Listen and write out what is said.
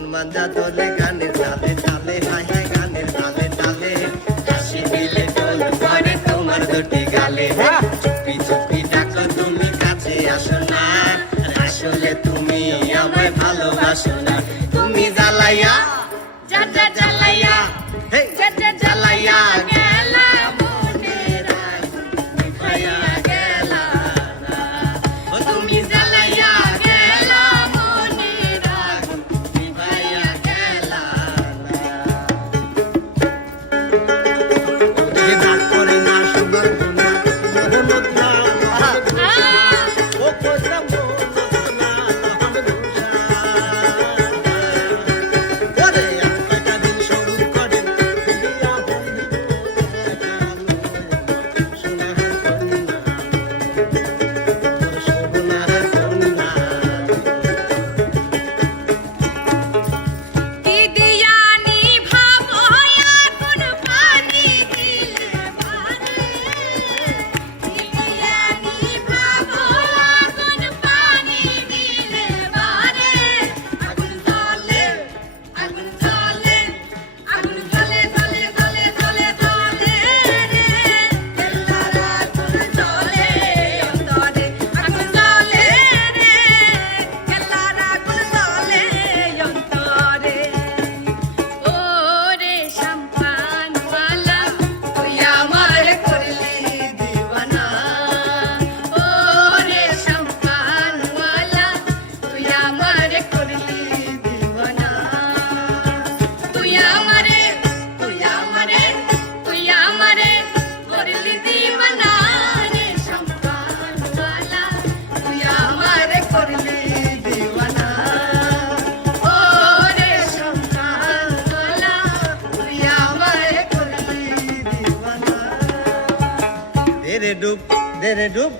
যখন মাঞ্জা তোলে গানের তালে তালে হায় হায় গানের তালে তালে হাসি দিলে টোল পরে তোমার দুটি গালে চুপি চুপি ডাকো তুমি কাছে আসো না আসলে তুমি আমায় ভালোবাসো না তুমি জ্বালাইয়া যা যা জ্বালাইয়া হে যা যা জ্বালাইয়া গেলা মনের আগুন নিভাইয়া গেলা ও তুমি জ্বালাইয়া গেলা মনের আগুন নিভাইয়া গেলা ওদিকে ডাক করে না সুন্দর কোনা মোহম্মদ না ও কোনা মোহম্মদ না ওরে একটা দিন শুরু করেন দুনিয়া বন্ধু সোনার কন্যা সোনার কন্যা কি দিয়া নিভাবো আগুন পানি দিলে ভারে কি দিয়া নিভাবো আগুন পানি দিলে ভারে আগুন জ্বলে আগুন জ্বলে আগুন জ্বলে জ্বলে জ্বলে জ্বলে জ্বলে রে কেল্লার আগুন জ্বলে অন্তরে আগুন জ্বলে রে কেল্লার আগুন জ্বলে অন্তরে ওরে শাম্পানওয়ালা তুই আমার করলি দিওয়ানা ওরে শাম্পানওয়ালা তুই আমার করলি দিওয়ানা তুই আমারে তুই আমারে তুই আমারে করলি দিওয়ানা রে শাম্পানওয়ালা তুই আমারে করলি দিওয়ানা ওরে শাম্পানওয়ালা তুই আমারে করলি দিওয়ানা দে রে ডুব